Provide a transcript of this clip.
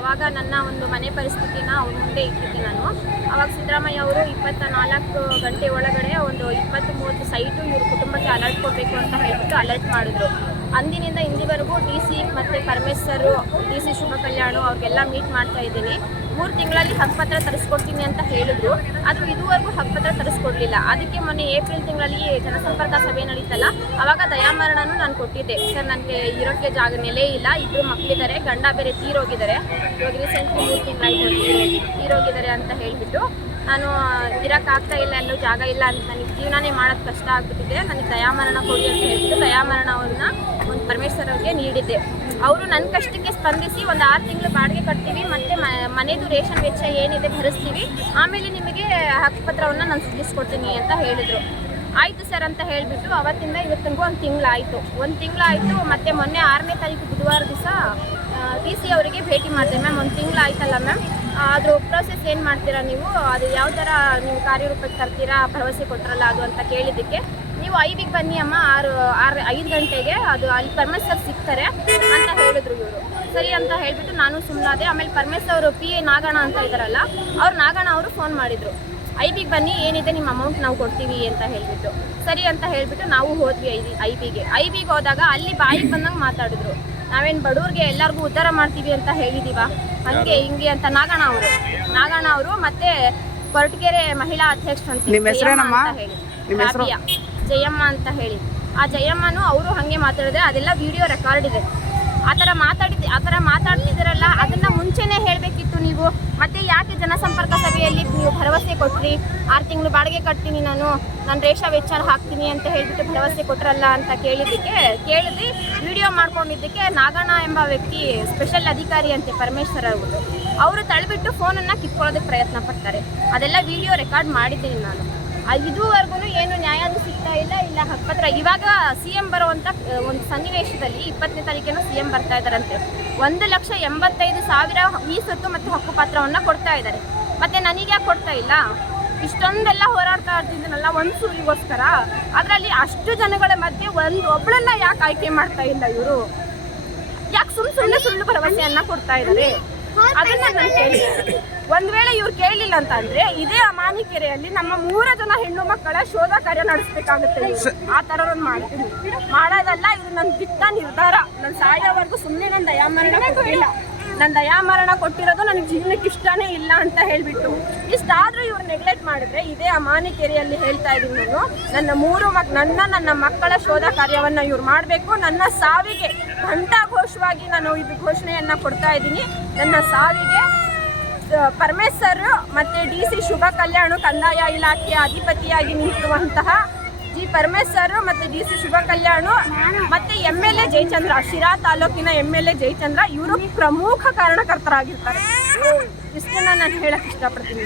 ಅವಾಗ ನನ್ನ ಒಂದು ಮನೆ ಪರಿಸ್ಥಿತಿನ ಅವ್ರ ಮುಂದೆ ಇಟ್ಟಿದ್ದೆ ನಾನು. ಅವಾಗ ಸಿದ್ದರಾಮಯ್ಯ ಅವರು 24 ಗಂಟೆ ಒಳಗಡೆ ಒಂದು 20-30 ಸೈಟು ಇವ್ರ ಕುಟುಂಬಕ್ಕೆ ಅಲರ್ಟ್ ಕೊಡಬೇಕು ಅಂತ ಹೇಳ್ಬಿಟ್ಟು ಅಲರ್ಟ್ ಮಾಡಿದ್ರು. ಅಂದಿನಿಂದ ಇಂದಿವರೆಗೂ DC ಮತ್ತು ಪರಮೇಶ್ವರು, DC ಶುಭ ಕಲ್ಯಾಣ ಅವ್ರಿಗೆಲ್ಲ ಮೀಟ್ ಮಾಡ್ತಾ ಇದ್ದೀನಿ. 3 ತಿಂಗಳಲ್ಲಿ ಹಕ್ಕುಪತ್ರ ತರಿಸ್ಕೊಡ್ತೀನಿ ಅಂತ ಹೇಳಿದ್ರು. ಅದು ಇದುವರೆಗೂ ಹಕ್ಕುಪತ್ರ ತರಿಸ್ಕೊಡ್ಲಿಲ್ಲ. ಅದಕ್ಕೆ ಮೊನ್ನೆ ಏಪ್ರಿಲ್ ತಿಂಗಳಲ್ಲಿ ಜನಸಂಪರ್ಕ ಸಭೆ ನಡೀತಲ್ಲ, ಅವಾಗ ದಯಾಮರಣನೂ ನಾನು ಕೊಟ್ಟಿದ್ದೆ. ಸರ್, ನನಗೆ ಇರೋಕ್ಕೆ ನೆಲೆ ಇಲ್ಲ, 2 ಮಕ್ಕಳಿದ್ದಾರೆ, ಗಂಡ ಬೇರೆ ತೀರೋಗಿದ್ದಾರೆ, ಇವಾಗ ರೀಸೆಂಟ್ಲಿ 3 ತಿಂಗಳಾಯ್ತು ತೀರೋಗಿದ್ದಾರೆ ಅಂತ ಹೇಳಿಬಿಟ್ಟು ನಾನು ಇರೋಕ್ಕಾಗ್ತಾ ಇಲ್ಲ, ಎಲ್ಲೂ ಜಾಗ ಇಲ್ಲ ಅಂತ, ನನಗೆ ಜೀವನನೇ ಮಾಡೋದು ಕಷ್ಟ ಆಗ್ಬಿಟ್ಟಿದೆ, ನನಗೆ ದಯಾಮರಣ ಕೊಡಿ ಅಂತ ಹೇಳ್ಬಿಟ್ಟು ದಯಾಮರಣವನ್ನು ಒಂದು ಪರಮೇಶ್ವರ್ ಅವ್ರಿಗೆ ನೀಡಿದ್ದೆ. ಅವರು ನನ್ನ ಕಷ್ಟಕ್ಕೆ ಸ್ಪಂದಿಸಿ ಒಂದು 6 ತಿಂಗಳು ಬಾಡಿಗೆ ಕಟ್ತೀವಿ, ಮತ್ತು ಮನೆದು ರೇಷನ್ ವೆಚ್ಚ ಏನಿದೆ ಭರಿಸ್ತೀವಿ, ಆಮೇಲೆ ನಿಮಗೆ ಹಕ್ಕುಪತ್ರವನ್ನು ನಾನು ಸಲ್ಲಿಸ್ಕೊಡ್ತೀನಿ ಅಂತ ಹೇಳಿದರು. ಆಯಿತು ಸರ್ ಅಂತ ಹೇಳಿಬಿಟ್ಟು ಅವತ್ತಿಂದ ಇವತ್ತಿಗೂ 1 ತಿಂಗಳಾಯಿತು. ಮತ್ತು ಮೊನ್ನೆ 6ನೇ ತಾರೀಕು ಬುಧವಾರ ದಿವಸ DC ಅವರಿಗೆ ಭೇಟಿ ಮಾಡಿದೆ. ಮ್ಯಾಮ್, 1 ತಿಂಗಳಾಯ್ತಲ್ಲ ಮ್ಯಾಮ್, ಅದ್ರ ಪ್ರೋಸೆಸ್ ಏನು ಮಾಡ್ತೀರಾ ನೀವು, ಅದು ಯಾವ ಥರ ನೀವು ಕಾರ್ಯರೂಪಕ್ಕೆ ತರ್ತೀರಾ, ಭರವಸೆ ಕೊಟ್ಟರಲ್ಲ ಅದು ಅಂತ ಕೇಳಿದ್ದಕ್ಕೆ, ನೀವು 5ಗೆ ಬನ್ನಿ ಅಮ್ಮ, 5 ಗಂಟೆಗೆ ಅದು ಅಲ್ಲಿ ಪರಮೇಶ್ವರ್ ಸಿಗ್ತಾರೆ ಅಂತ ಹೇಳಿದ್ರು ಇವರು. ಸರಿ ಅಂತ ಹೇಳಿಬಿಟ್ಟು ನಾನು ಸುಮ್ಮನಾದೆ. ಆಮೇಲೆ ಪರಮೇಶ್ವರ್ ಅವರು PA ನಾಗಣ್ಣ ಅಂತ ಇದ್ದಾರಲ್ಲ, ನಾಗಣ್ಣ ಅವರು ಫೋನ್ ಮಾಡಿದರು, 5ಗೆ ಬನ್ನಿ, ಏನಿದೆ ನಿಮ್ಮ ಅಮೌಂಟ್ ನಾವು ಕೊಡ್ತೀವಿ ಅಂತ ಹೇಳಿಬಿಟ್ಟು. ಸರಿ ಅಂತ ಹೇಳಿಬಿಟ್ಟು ನಾವು ಹೋದ್ವಿ 5ಗೆ ಹೋದಾಗ ಅಲ್ಲಿ ಬಾಯಿಗೆ ಬಂದಂಗೆ ಮಾತಾಡಿದ್ರು. ನಾವೇನು ಬಡವ್ರಿಗೆ ಎಲ್ಲರಿಗೂ ಉದ್ಧಾರ ಮಾಡ್ತೀವಿ ಅಂತ ಹೇಳಿದ್ದೀವ, ಹಂಗೆ ಹಿಂಗೆ ಅಂತ ನಾಗಣ್ಣ ಅವರು ಮತ್ತೆ ಕೊರಟಗೆರೆ ಮಹಿಳಾ ಅಧ್ಯಕ್ಷರು ಅಂತ ಹೇಳಿ ಜಯಮ್ಮ ಅಂತ ಹೇಳಿ, ಆ ಜಯಮ್ಮನೂ ಅವರು ಹಾಗೆ ಮಾತಾಡಿದ್ರೆ ಅದೆಲ್ಲ ವಿಡಿಯೋ ರೆಕಾರ್ಡ್ ಇದೆ. ಆ ಥರ ಮಾತಾಡ್ತಿದ್ದೀರಲ್ಲ, ಅದನ್ನು ಮುಂಚೆನೇ ಹೇಳಬೇಕಿತ್ತು ನೀವು. ಮತ್ತೆ ಯಾಕೆ ಜನಸಂಪರ್ಕ ಸಭೆಯಲ್ಲಿ ನೀವು ಭರವಸೆ ಕೊಟ್ರಿ, 6 ತಿಂಗಳು ಬಾಡಿಗೆ ಕಟ್ತೀನಿ, ನಾನು ರೇಷನ್ ವೆಚ್ಚ ಹಾಕ್ತೀನಿ ಅಂತ ಹೇಳಿಬಿಟ್ಟು ಭರವಸೆ ಕೊಟ್ರಲ್ಲ ಅಂತ ಕೇಳಿದ್ವಿ. ವಿಡಿಯೋ ಮಾಡ್ಕೊಂಡಿದ್ದಕ್ಕೆ ನಾಗಣ್ಣ ಎಂಬ ವ್ಯಕ್ತಿ ಸ್ಪೆಷಲ್ ಅಧಿಕಾರಿ ಅಂತೆ ಪರಮೇಶ್ವರ್ ಅವರು ತಳ್ಳಿಬಿಟ್ಟು ಫೋನನ್ನು ಕಿತ್ಕೊಳ್ಳೋದಕ್ಕೆ ಪ್ರಯತ್ನ ಪಡ್ತಾರೆ. ಅದೆಲ್ಲ ವಿಡಿಯೋ ರೆಕಾರ್ಡ್ ಮಾಡಿದ್ದೀನಿ ನಾನು. ಇದುವರೆಗೂ ಏನು ನ್ಯಾಯನೂ ಸಿಗ್ತಾ ಇಲ್ಲ ಹಕ್ಕುಪತ್ರ. ಇವಾಗ CM ಬರುವಂಥ ಒಂದು ಸನ್ನಿವೇಶದಲ್ಲಿ 20ನೇ ತಾರೀಕೇನೋ CM ಬರ್ತಾ ಇದ್ದಾರಂತೆ. 1,85,000 ಮೀಸತ್ತು ಮತ್ತು ಹಕ್ಕುಪತ್ರವನ್ನು ಕೊಡ್ತಾ ಇದ್ದಾರೆ. ಮತ್ತು ನನಗೆ ಯಾಕೆ ಕೊಡ್ತಾ ಇಲ್ಲ? ಇಷ್ಟೊಂದೆಲ್ಲ ಹೋರಾಡ್ತಾ ಇರ್ತಿದ್ದೀನಲ್ಲ ಒಂದು ಸೂರಿಗೋಸ್ಕರ, ಅದರಲ್ಲಿ ಅಷ್ಟು ಜನಗಳ ಮಧ್ಯೆ ಒಬ್ಬಳನ್ನ ಯಾಕೆ ಆಯ್ಕೆ ಮಾಡ್ತಾ ಇಲ್ಲ ಇವರು? ಯಾಕೆ ಸುಳ್ಳು ಭರವಸೆಯನ್ನು ಕೊಡ್ತಾ ಇದ್ದಾರೆ? ಅದನ್ನ ನಾನು ಕೇಳಿದೆ. ಒಂದು ವೇಳೆ ಇವ್ರು ಕೇಳಲಿಲ್ಲ ಅಂತ ಅಂದ್ರೆ ಇದೇ ಅಮಾನಿಕೆರೆಯಲ್ಲಿ ನಮ್ಮ 3 ಜನ ಹೆಣ್ಣು ಮಕ್ಕಳ ಶೋಧ ಕಾರ್ಯ ನಡೆಸಬೇಕಾಗುತ್ತೆ. ಆ ಥರ ನಾನು ಮಾಡ್ತೀನಿ, ಮಾಡೋದಲ್ಲ. ಇದು ನನ್ನ ದಿಟ್ಟ ನಿರ್ಧಾರ. ನಾನು ಸಾಯೋವರೆಗೂ ಸುಮ್ಮನೆ ನನ್ನ ದಯಾಮರಣ ಕೊಟ್ಟಿರೋದು ನನಗೆ ಜೀವನಕ್ಕೆ ಇಷ್ಟನೇ ಇಲ್ಲ ಅಂತ ಹೇಳಿಬಿಟ್ಟು. ಇಷ್ಟಾದರೂ ಇವ್ರು ನೆಗ್ಲೆಕ್ಟ್ ಮಾಡಿದ್ರೆ ಇದೇ ಅಮಾನಿಕೆರೆಯಲ್ಲಿ ಹೇಳ್ತಾ ಇದ್ದೀನಿ ನಾನು, ನನ್ನ ಮಕ್ಕಳ ಶೋಧ ಕಾರ್ಯವನ್ನು ಇವ್ರು ಮಾಡಬೇಕು. ನನ್ನ ಸಾವಿಗೆ ಘಂಟಾಘೋಷವಾಗಿ ನಾನು ಇದು ಘೋಷಣೆಯನ್ನು ಕೊಡ್ತಾ ಇದ್ದೀನಿ. ನನ್ನ ಸಾವಿಗೆ ಪರಮೇಶ್ವರ್ ಮತ್ತು DC ಶುಭ ಕಲ್ಯಾಣ ಕಂದಾಯ ಇಲಾಖೆಯ ಅಧಿಪತಿಯಾಗಿ ನಿಂತಿರುವಂತಹ G. ಪರಮೇಶ್ವರ್ ಮತ್ತು DC ಶುಭ ಕಲ್ಯಾಣ ಮತ್ತು MLA ಜಯಚಂದ್ರ, ಶಿರಾ ತಾಲೂಕಿನ MLA ಜಯಚಂದ್ರ, ಇವರು ಪ್ರಮುಖ ಕಾರಣಕರ್ತರಾಗಿರ್ತಾರೆ. ಇಷ್ಟನ್ನ ನಾನು ಹೇಳಕ್ಕೆ ಇಷ್ಟಪಡ್ತೀನಿ.